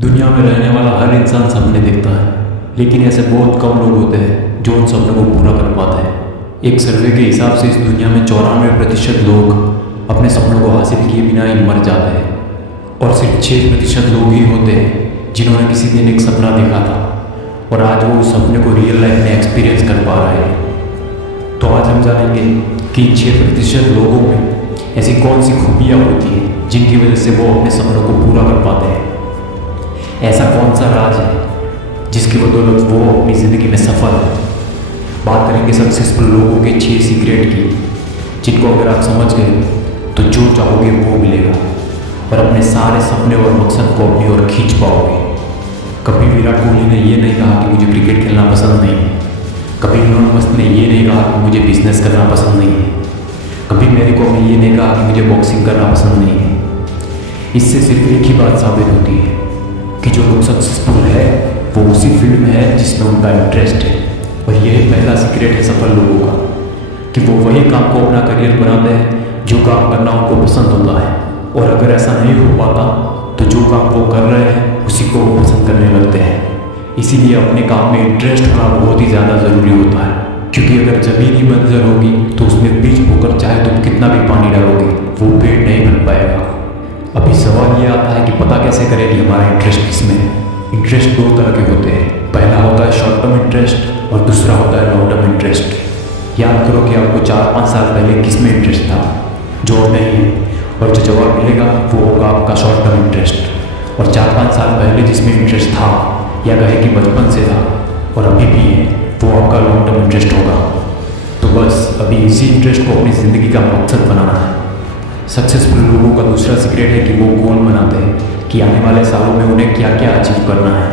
दुनिया में रहने वाला हर इंसान सपने देखता है, लेकिन ऐसे बहुत कम लोग होते हैं जो उन सपनों को पूरा कर पाते हैं। एक सर्वे के हिसाब से इस दुनिया में 94% लोग अपने सपनों को हासिल किए बिना ही मर जाते हैं और सिर्फ 6% लोग ही होते हैं जिन्होंने किसी दिन एक सपना देखा था और आज वो उस सपने को रियल लाइफ में एक्सपीरियंस कर पा रहे हैं। तो आज हम जानेंगे कि 6% लोगों में ऐसी कौन सी खूबियाँ होती हैं जिनकी वजह से वो अपने सपनों को पूरा कर पाते हैं। ऐसा कौन सा राज है जिसकी बदौलत वो अपनी ज़िंदगी में सफल है। बात करेंगे सक्सेसफुल लोगों के 6 सीक्रेट की, जिनको अगर आप समझ गए तो जो चाहोगे वो मिलेगा और अपने सारे सपने और मकसद को अपनी ओर खींच पाओगे। कभी विराट कोहली ने ये नहीं कहा कि मुझे क्रिकेट खेलना पसंद नहीं है। कभी इलोन मस्क ने ये नहीं कहा कि मुझे बिजनेस करना पसंद नहीं है। कभी मैरी कॉम ने ये नहीं कहा कि मुझे बॉक्सिंग करना पसंद नहीं है। इससे सिर्फ एक ही बात साबित होती है कि जो लोग सक्सेसफुल है वो उसी फील्ड में है जिसमें उनका इंटरेस्ट है। और यही पहला सीक्रेट है सफल लोगों का कि वो वही काम को अपना करियर बनाते हैं जो काम करना उनको पसंद होता है। और अगर ऐसा नहीं हो पाता तो जो काम वो कर रहे हैं उसी को वो पसंद करने लगते हैं। इसीलिए अपने काम में इंटरेस्ट होना बहुत ही ज़्यादा ज़रूरी होता है, क्योंकि अगर ज़मीन ही बंजर होगी तो उसमें बीज बोकर चाहे तुम कितना भी पानी डालोगे वो पेड़ नहीं बन पाएगा। अभी सवाल ये आता है कि पता कैसे करें कि हमारा इंटरेस्ट किसमें है। इंटरेस्ट 2 तरह के होते हैं। पहला होता है शॉर्ट टर्म इंटरेस्ट और दूसरा होता है लॉन्ग टर्म इंटरेस्ट। याद करो कि आपको 4-5 साल पहले किस में इंटरेस्ट था, जो नहीं है, और जो जवाब मिलेगा वो होगा आपका शॉर्ट टर्म इंटरेस्ट। और 4-5 साल पहले जिसमें इंटरेस्ट था या कहे कि बचपन से था और अभी भी है, वो आपका लॉन्ग टर्म इंटरेस्ट होगा। तो बस अभी इसी इंटरेस्ट को अपनी ज़िंदगी का मकसद बनाना है। सक्सेसफुल लोगों का दूसरा सीक्रेट है कि वो गोल बनाते हैं कि आने वाले सालों में उन्हें क्या क्या अचीव करना है।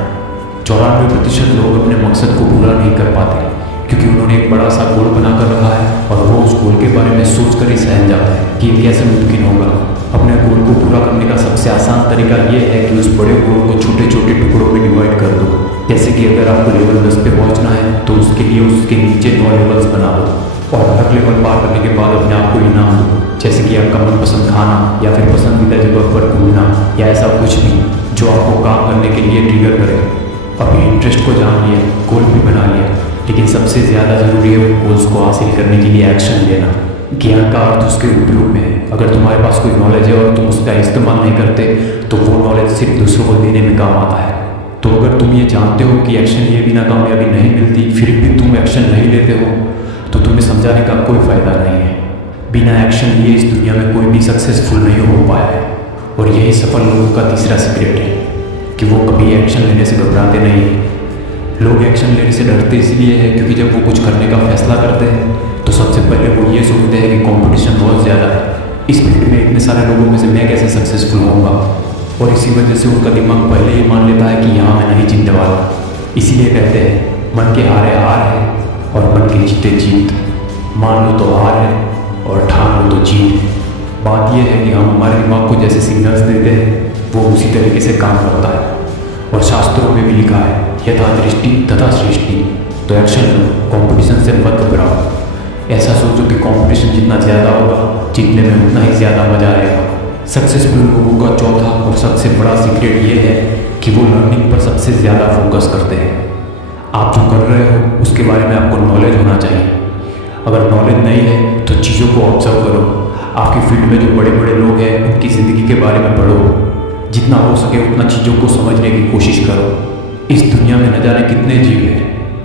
94% लोग अपने मकसद को पूरा नहीं कर पाते क्योंकि उन्होंने एक बड़ा सा गोल बनाकर रखा है और वो उस गोल के बारे में सोच कर ही सहम जाते हैं कि ये कैसे मुमकिन होगा। अपने गोल को पूरा करने का सबसे आसान तरीका ये है कि उस बड़े गोल को छोटे छोटे टुकड़ों में डिवाइड कर दो। जैसे कि अगर आपको लेवल 10 पे पहुंचना है तो उसके लिए उसके नीचे 9 लेवल्स बना दो और हर लेवल पार करने के बाद अपने आप को इनाम दो, जैसे कि आपका मनपसंद खाना या फिर पसंदीदा जगह पर घूमना या ऐसा कुछ भी जो आपको काम करने के लिए ट्रिगर करे। अभी इंटरेस्ट को जान लिया, गोल भी बना लिया, लेकिन सबसे ज़्यादा ज़रूरी है उन गोल्स को हासिल करने के लिए एक्शन लेना। ज्ञान का अर्थ उसके उपयोग में है। अगर तुम्हारे पास कोई नॉलेज है और तुम उसका इस्तेमाल नहीं करते तो वो नॉलेज सिर्फ दूसरों को देने में काम आता है। तो अगर तुम ये जानते हो कि एक्शन लिए बिना कामयाबी नहीं मिलती, फिर भी तुम एक्शन नहीं लेते हो, तो तुम्हें समझाने का कोई फ़ायदा नहीं है। बिना एक्शन लिए इस दुनिया में कोई भी सक्सेसफुल नहीं हो पाया है। और यही सफल लोगों का तीसरा सीक्रेट है कि वो कभी एक्शन लेने से घबराते नहीं हैं। लोग एक्शन लेने से डरते इसलिए है क्योंकि जब वो कुछ करने का फैसला करते हैं तो सबसे पहले वो ये सोचते हैं कि कंपटीशन बहुत ज़्यादा है, इस फील्ड में इतने सारे लोगों में से मैं कैसे सक्सेसफुल होऊंगा। और इसी वजह से उनका दिमाग पहले ही मान लेता है कि यहाँ मैं नहीं जीतने वाला। इसीलिए कहते हैं मन के हारे हार है और मन के जीते जीत। मान लो तो हार है और ठान लो तो जीत है। बात यह है कि हम हमारे दिमाग को जैसे सिग्नल्स देते हैं वो उसी तरीके से काम करता है। और शास्त्रों में भी लिखा है यथा दृष्टि तथा सृष्टि। तो एक्शन लो, कंपटीशन से मत घबराओ। ऐसा सोचो कि कंपटीशन जितना ज़्यादा होगा जीतने में उतना ही ज़्यादा मजा आएगा। सक्सेसफुल लोगों का चौथा और सबसे बड़ा सीक्रेट ये है कि वो लर्निंग पर सबसे ज़्यादा फोकस करते हैं। आप जो कर रहे हो उसके बारे में आपको नॉलेज होना चाहिए। अगर नॉलेज नहीं है तो चीज़ों को ऑब्जर्व करो। आपकी फील्ड में जो बड़े बड़े लोग हैं उनकी ज़िंदगी के बारे में पढ़ो। जितना हो सके उतना चीज़ों को समझने की कोशिश करो। इस दुनिया में न जाने कितने जीव हैं,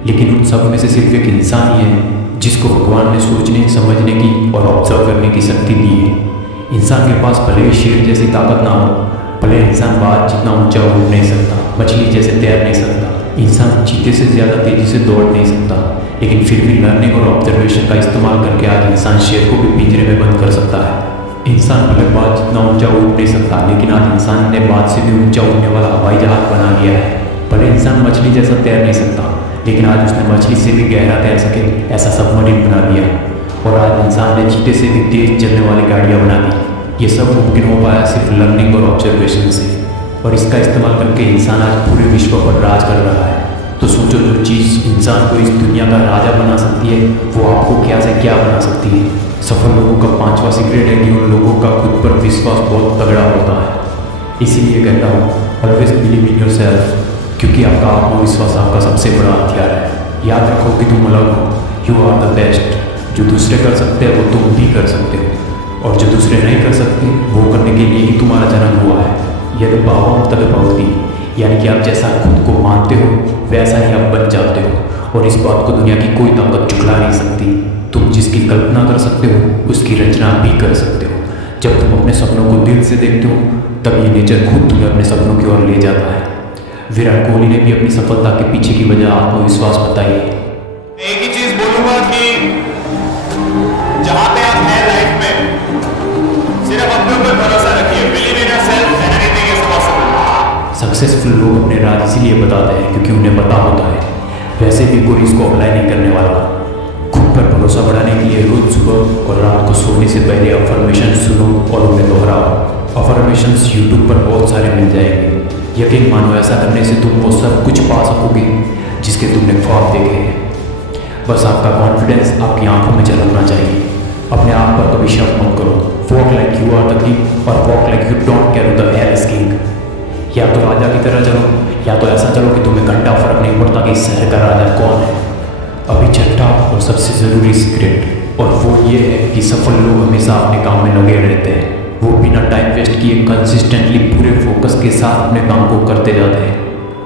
लेकिन उन सब में से सिर्फ एक इंसान ही है जिसको भगवान ने सोचने, समझने की और ऑब्जर्व करने की शक्ति दी है। इंसान के पास भले ही शेर जैसी ताकत ना हो, भले इंसान बाहर जितना ऊंचा उड़ नहीं सकता, मछली जैसे तैर नहीं सकता, इंसान चीते से ज़्यादा तेज़ी से दौड़ नहीं सकता, लेकिन फिर भी लर्निंग और ऑब्जर्वेशन का इस्तेमाल करके आज इंसान शेर को भी पिंजरे में बंद कर सकता है। इंसान भले बात जितना ऊंचा उड़ नहीं सकता, लेकिन आज इंसान ने बात से भी ऊंचा उड़ने वाला हवाई जहाज बना लिया है। भले इंसान मछली जैसा तैर नहीं सकता, लेकिन आज उसने मछली से भी गहरा तैर सके ऐसा सबमरीन बना दिया। और आज इंसान ने चीते से भी तेज चलने वाली गाड़ियाँ बना दी। ये सब मुमकिन हो पाया सिर्फ लर्निंग और ऑब्जर्वेशन से। और इसका इस्तेमाल करके इंसान आज पूरे विश्व पर राज कर रहा है। तो सोचो, जो चीज़ इंसान को इस दुनिया का राजा बना सकती है वो आपको क्या से क्या बना सकती है। सफल लोगों का 5वां सीक्रेट है कि उन लोगों का खुद पर विश्वास बहुत तगड़ा होता है। इसीलिए कहता हूँ always believe in your self, क्योंकि आपका आत्मविश्वास आपका सबसे बड़ा हथियार है। याद रखो कि तुम अलग हो, यू आर द बेस्ट। जो दूसरे कर सकते हैं वो तुम भी कर सकते हो, और जो दूसरे नहीं कर सकते वो करने के लिए ही तुम्हारा जन्म हुआ है। यदि भावम तद भवति, यानी कि आप जैसा खुद को मानते हो वैसा ही आप बन जाते हो, और इस बात को दुनिया की कोई ताकत झुठला नहीं सकती। तुम जिसकी कल्पना कर सकते हो उसकी रचना भी कर सकते हो। जब तुम अपने सपनों को दिल से देखते हो तब ये नेचर खुद तुम्हें अपने सपनों की ओर ले जाता है। विराट कोहली ने भी अपनी सफलता के पीछे की वजह आत्मविश्वास बताई है। एक ही चीज बोलूंगा कि जहां पे आप हैं लाइफ में, सिर्फ अपने ऊपर भरोसा रखिए। Believe in yourself and anything is possible. Successful लोग अपने राज इसीलिए बताते हैं क्योंकि उन्हें पता होता है, वैसे भी कोई इसको अप्लाई नहीं करने वाला। खुद पर भरोसा बढ़ाने के लिए रोज सुबह और रात को सोने से पहले अफर्मेशन सुनो और उन्हें दोहराओ। अफर्मेशंस यूट्यूब पर बहुत सारे मिल जाएंगे। यकीन मानो ऐसा करने से तुम वो सब कुछ पा सकोगे जिसके तुमने ख्वाब देखे हैं। बस आपका कॉन्फिडेंस आपकी आंखों में झलकना चाहिए। अपने आप पर कभी शक मत करो। Walk like you are the king और walk like you don't carry the hell is king. या तो राजा की तरह चलो, या तो ऐसा चलो कि तुम्हें घंटा फर्क नहीं पड़ता कि इस शहर का राजा कौन है। अभी छठा और सबसे ज़रूरी सीक्रेट, और वो ये है कि सफल लोग हमेशा अपने काम में लगे रहते हैं। वो बिना टाइम वेस्ट किए कंसिस्टेंटली पूरे फोकस के साथ अपने काम को करते जाते हैं।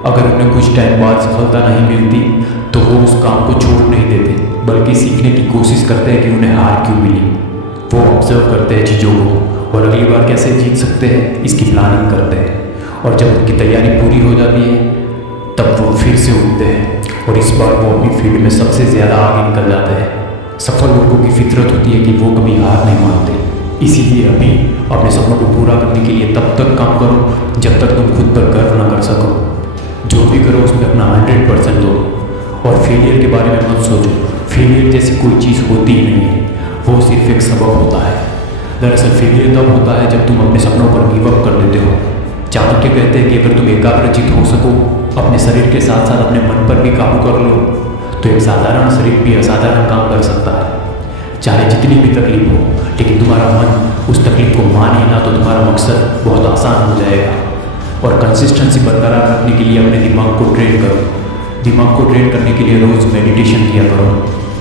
अगर उन्हें कुछ टाइम बाद सफलता नहीं मिलती तो वो उस काम को छोड़ नहीं देते, बल्कि सीखने की कोशिश करते हैं कि उन्हें हार क्यों मिली। वो ऑब्जर्व करते हैं चीज़ों को और अगली बार कैसे जीत सकते हैं इसकी प्लानिंग करते हैं, और जब उनकी तैयारी पूरी हो जाती है तब वो फिर से उठते हैं और इस बार वो अपनी फील्ड में सबसे ज़्यादा आगे निकल जाते हैं। सफल लोगों की फितरत होती है कि वो कभी हार नहीं मानते। इसीलिए अभी अपने सपनों को पूरा करने के लिए तब तक काम करो जब तक तुम खुद पर गर्व ना कर सको। जो भी करो उसमें अपना 100% दो, और फेलियर के बारे में मत सोचो। फेलियर जैसी कोई चीज़ होती ही नहीं है, वो सिर्फ एक सबक होता है। दरअसल फेलियर तब होता है जब तुम अपने सपनों पर गिव अप कर देते हो। चाणक्य कहते हैं कि अगर तुम एकाग्रचित हो सको, अपने शरीर के साथ साथ अपने मन पर भी काबू कर लो, तो एक साधारण शरीर भी असाधारण काम कर सकता है। चाहे जितनी भी तकलीफ हो, लेकिन तुम्हारा मन उस तकलीफ को मान ही ना तो तुम्हारा मकसद बहुत आसान हो जाएगा। और कंसिस्टेंसी बरकरार रखने के लिए अपने दिमाग को ट्रेन करो। दिमाग को ट्रेन करने के लिए रोज़ मेडिटेशन किया करो।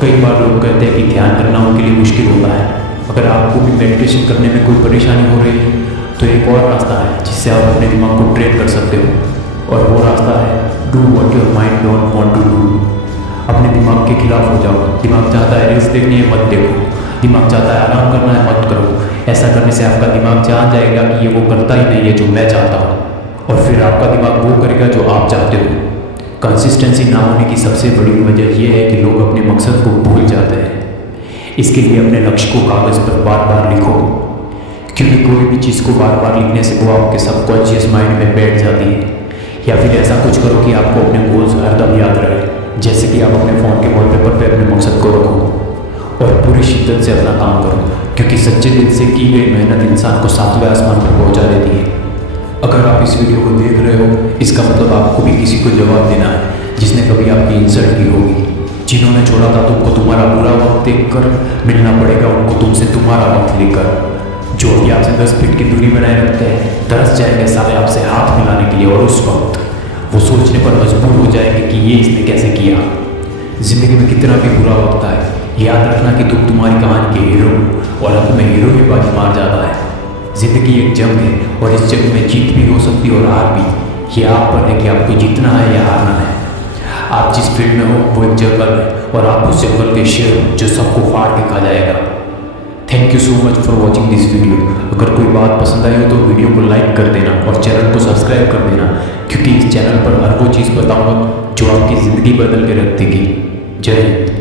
कई बार लोग कहते हैं कि ध्यान करना उनके लिए मुश्किल होता है। अगर आपको भी मेडिटेशन करने में कोई परेशानी हो रही है तो एक और रास्ता है जिससे आप अपने दिमाग को ट्रेन कर सकते हो, और वो रास्ता है do what your mind don't want to do. अपने दिमाग के खिलाफ हो जाओ। दिमाग चाहता है रील्स देखनी है, मत देखो। दिमाग चाहता है आराम करना है, मत करो। ऐसा करने से आपका दिमाग जान जाएगा कि ये वो करता ही नहीं है जो मैं चाहता हूँ, और फिर आपका दिमाग वो करेगा जो आप चाहते हो। कंसिस्टेंसी ना होने की सबसे बड़ी वजह यह है कि लोग अपने मकसद को भूल जाते हैं। इसके लिए अपने लक्ष्य को कागज़ पर बार बार लिखो, क्योंकि कोई भी चीज़ को बार बार लिखने से वो आपके सबकॉन्शियस माइंड में बैठ जाती है। या फिर ऐसा कुछ करो कि आपको अपने गोल्स हरदम याद रहे, जैसे कि आप अपने फ़ोन के वॉलपेपर पे अपने मकसद को रखो और पूरी शिद्दत से अपना काम करो, क्योंकि सच्चे दिल से की गई मेहनत इंसान को सातवें आसमान पर पहुंचा देती है। अगर आप इस वीडियो को देख रहे हो, इसका मतलब आपको भी किसी को जवाब देना है जिसने कभी आपकी इंसल्ट की होगी। जिन्होंने छोड़ा था तुमको तुम्हारा बुरा वक्त देखकर, मिलना पड़ेगा उनको तुमसे तुम्हारा वक्त लेकर। जो भी आपसे 10 फीट की दूरी बनाए रखते हैं तरस जाएंगे साले आपसे हाथ मिलाने के लिए, और उस वक्त वो सोचने पर मजबूर हो जाएंगे कि ये इसने कैसे किया। जिंदगी में कितना भी बुरा वक्त आए, याद रखना कि तुम तुम्हारी कहानी के हीरो, और अंत में हीरो ही बाजी मार जाता है। जिंदगी एक जंग है, और इस जंग में जीत भी हो सकती है और हार भी। ये आप पर है कि आपको जीतना है या हारना है। आप जिस फील्ड में हो वो एक जंगल है, और आप उस जंगल के शेर हो जो सबको फाड़ के खा जाएगा। Thank you so much for watching this video. अगर कोई बात पसंद आई हो तो वीडियो को लाइक कर देना और चैनल को सब्सक्राइब कर देना, क्योंकि इस चैनल पर हर वो चीज़ बताऊंगा जो आपकी ज़िंदगी बदल के रख देगी। जय हिंद।